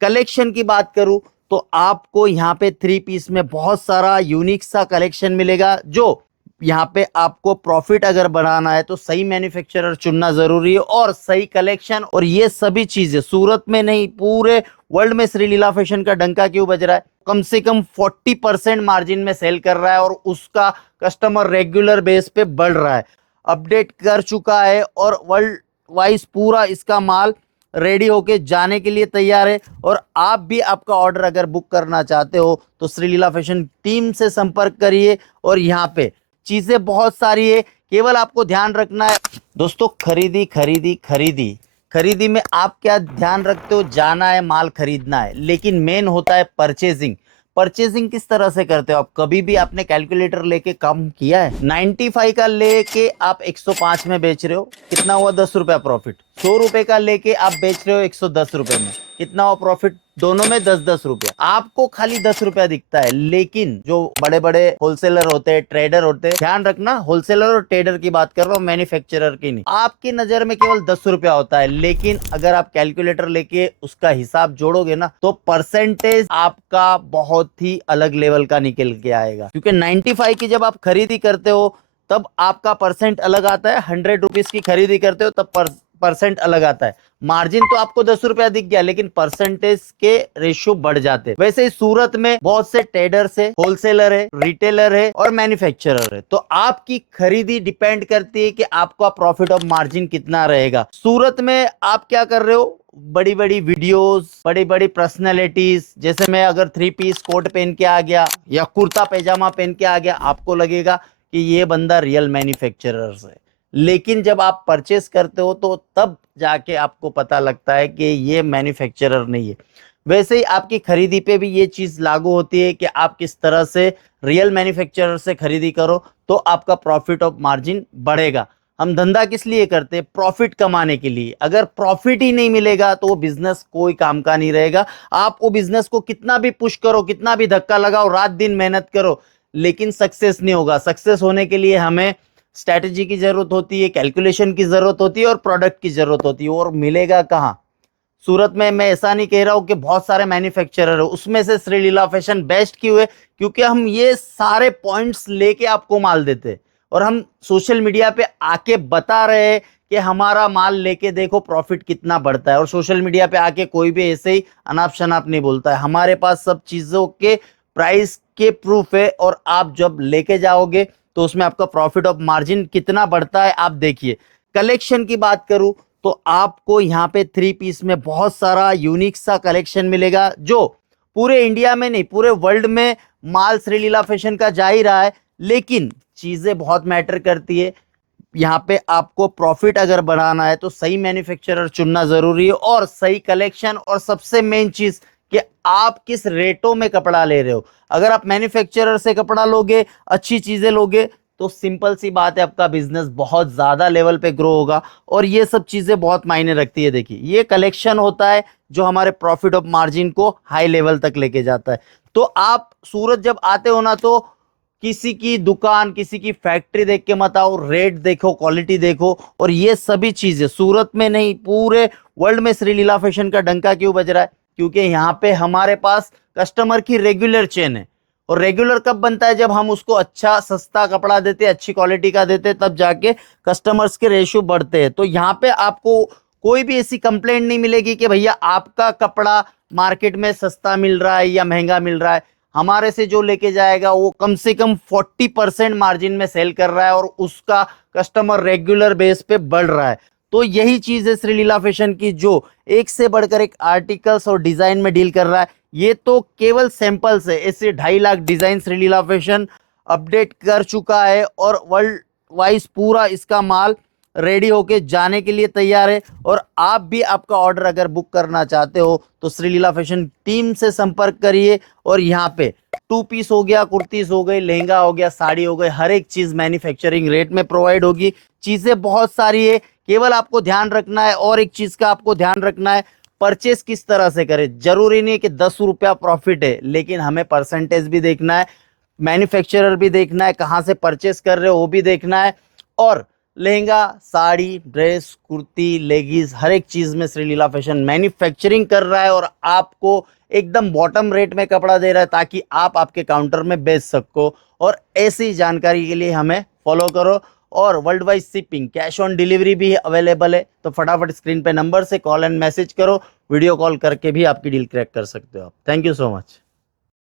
Collection की बात करूं तो आपको यहाँ पे थ्री पीस में बहुत सारा यूनिक सा कलेक्शन मिलेगा। जो यहाँ पे आपको प्रॉफिट अगर बनाना है तो सही मैन्युफैक्चरर चुनना जरूरी है और सही कलेक्शन, और ये सभी चीजें सूरत में नहीं पूरे वर्ल्ड में श्रीलीला फैशन का डंका क्यों बज रहा है। कम से कम 40% मार्जिन में सेल कर रहा है और उसका कस्टमर रेगुलर बेस पे बढ़ रहा है, अपडेट कर चुका है और वर्ल्ड वाइज पूरा इसका माल रेडी होके जाने के लिए तैयार है। और आप भी आपका ऑर्डर अगर बुक करना चाहते हो तो श्रीलीला फैशन टीम से संपर्क करिए। और यहाँ पे चीजें बहुत सारी है, केवल आपको ध्यान रखना है दोस्तों, खरीदी खरीदी खरीदी खरीदी में आप क्या ध्यान रखते हो, जाना है माल खरीदना है, लेकिन मेन होता है परचेजिंग। परचेजिंग किस तरह से करते हो आप? कभी भी आपने कैलकुलेटर लेके काम किया है? 95 का लेके आप 105 में बेच रहे हो, कितना हुआ? 10 रुपया प्रॉफिट। 100 रुपए का लेके आप बेच रहे हो 110 रुपए में, कितना हुआ प्रॉफिट? दोनों में 10-10 रुपया। आपको खाली 10 रुपया दिखता है, लेकिन जो बड़े बड़े होलसेलर होते हैं, ट्रेडर होते हैं, ध्यान रखना होलसेलर और ट्रेडर की बात कर रहा हूँ, मैन्युफैक्चरर की नहीं, आपकी नजर में केवल 10 रुपया होता है, लेकिन अगर आप कैलकुलेटर लेके उसका हिसाब जोड़ोगे ना तो परसेंटेज आपका बहुत ही अलग लेवल का निकल के आएगा। क्योंकि 95 की जब आप खरीदी करते हो तब आपका परसेंट अलग आता है, 100 रुपीज की खरीदी करते हो तब परसेंट अलग आता है। मार्जिन तो आपको 10 रुपया दिख गया, लेकिन परसेंटेज के रेशियो बढ़ जाते हैं। वैसे ही सूरत में बहुत से ट्रेडर्स है, होलसेलर है, रिटेलर है और मैन्युफैक्चरर है। तो आपकी खरीदी डिपेंड करती है कि आपका प्रॉफिट और मार्जिन कितना रहेगा। सूरत में आप क्या कर रहे हो, बड़ी बड़ी वीडियोस, बड़ी बड़ी पर्सनैलिटीज, जैसे मैं अगर थ्री पीस कोट पहन के आ गया या कुर्ता पैजामा पहन के आ गया, आपको लगेगा कि ये बंदा रियल मैन्युफैक्चरर है। लेकिन जब आप परचेस करते हो तो तब जाके आपको पता लगता है कि ये मैन्युफैक्चरर नहीं है। वैसे ही आपकी खरीदी पे भी ये चीज लागू होती है कि आप किस तरह से रियल मैन्युफैक्चरर से खरीदी करो तो आपका प्रॉफिट और मार्जिन बढ़ेगा। हम धंधा किस लिए करते हैं? प्रॉफिट कमाने के लिए। अगर प्रॉफिट ही नहीं मिलेगा तो वो बिजनेस कोई काम का नहीं रहेगा। आप वो बिजनेस को कितना भी पुश करो, कितना भी धक्का लगाओ, रात दिन मेहनत करो, लेकिन सक्सेस नहीं होगा। सक्सेस होने के लिए हमें स्ट्रैटेजी की जरूरत होती है, कैलकुलेशन की जरूरत होती है और प्रोडक्ट की जरूरत होती है। और मिलेगा कहाँ? सूरत में मैं ऐसा नहीं कह रहा हूं कि बहुत सारे मैन्युफैक्चरर है, उसमें से श्रीलीला फैशन बेस्ट क्यों है? क्योंकि हम ये सारे पॉइंट्स लेके आपको माल देते हैं और हम सोशल मीडिया पे आके बता रहे हैं कि हमारा माल लेके देखो प्रॉफिट कितना बढ़ता है। और सोशल मीडिया पे आके कोई भी ऐसे ही अनाप शनाप नहीं बोलता है। हमारे पास सब चीजों के प्राइस के प्रूफ है और आप जब लेके जाओगे तो उसमें आपका प्रॉफिट और मार्जिन कितना बढ़ता है आप देखिए। कलेक्शन की बात करूं तो आपको यहाँ पे थ्री पीस में बहुत सारा यूनिक सा कलेक्शन मिलेगा। जो पूरे इंडिया में नहीं पूरे वर्ल्ड में माल श्रीलीला फैशन का जा ही रहा है, लेकिन चीजें बहुत मैटर करती है। यहाँ पे आपको प्रॉफिट अगर बनाना है तो सही मैन्युफैक्चरर चुनना जरूरी है और सही कलेक्शन, और सबसे मेन चीज कि आप किस रेटों में कपड़ा ले रहे हो। अगर आप मैन्युफैक्चरर से कपड़ा लोगे, अच्छी चीजें लोगे, तो सिंपल सी बात है आपका बिजनेस बहुत ज्यादा लेवल पे ग्रो होगा। और ये सब चीजें बहुत मायने रखती है। देखिए ये कलेक्शन होता है जो हमारे प्रॉफिट ऑफ मार्जिन को हाई लेवल तक लेके जाता है। तो आप सूरत जब आते हो ना तो किसी की दुकान, किसी की फैक्ट्री देख के मत आओ, रेट देखो, क्वालिटी देखो। और ये सभी चीजें सूरत में नहीं पूरे वर्ल्ड में श्रीलीला फैशन का डंका क्यों बज रहा है? क्योंकि यहाँ पे हमारे पास कस्टमर की रेगुलर चेन है। और रेगुलर कब बनता है? जब हम उसको अच्छा सस्ता कपड़ा देते, अच्छी क्वालिटी का देते, तब जाके कस्टमर्स के रेशियो बढ़ते हैं। तो यहाँ पे आपको कोई भी ऐसी कंप्लेंट नहीं मिलेगी कि भैया आपका कपड़ा मार्केट में सस्ता मिल रहा है या महंगा मिल रहा है। हमारे से जो लेके जाएगा वो कम से कम 40% मार्जिन में सेल कर रहा है और उसका कस्टमर रेगुलर बेस पे बढ़ रहा है। तो यही चीज है श्रीलीला फैशन की, जो एक से बढ़कर एक आर्टिकल्स और डिजाइन में डील कर रहा है। ये तो केवल सैंपल्स है, ऐसे 2.5 lakh design Sreeleela fashion update कर चुका है और वर्ल्ड वाइज पूरा इसका माल रेडी होके जाने के लिए तैयार है। और आप भी आपका ऑर्डर अगर बुक करना चाहते हो तो श्रीलीला फैशन टीम से संपर्क करिए। और यहाँ पे टू पीस हो गया, कुर्तीस हो गई, लहंगा हो गया, साड़ी हो गई, हर एक चीज मैन्युफैक्चरिंग रेट में प्रोवाइड होगी। चीजें बहुत सारी है, केवल आपको ध्यान रखना है। और एक चीज का आपको ध्यान रखना है, परचेस किस तरह से करें। जरूरी नहीं है कि 10 रुपया प्रॉफिट है, लेकिन हमें परसेंटेज भी देखना है, मैन्युफैक्चरर भी देखना है, कहाँ से परचेस कर रहे हो वो भी देखना है, और लहंगा, साड़ी, ड्रेस, कुर्ती, लेगीज, हर एक चीज में श्रीलीला फैशन मैन्युफैक्चरिंग कर रहा है और आपको एकदम बॉटम रेट में कपड़ा दे रहा है ताकि आप आपके काउंटर में बेच सको। और ऐसी जानकारी के लिए हमें फॉलो करो। और world wide shipping, cash on delivery भी अवेलेबल है, तो फटाफट स्क्रीन पे नंबर से कॉल एंड मैसेज करो, वीडियो कॉल करके भी आपकी डील क्रैक कर सकते हो आप। Thank you so much.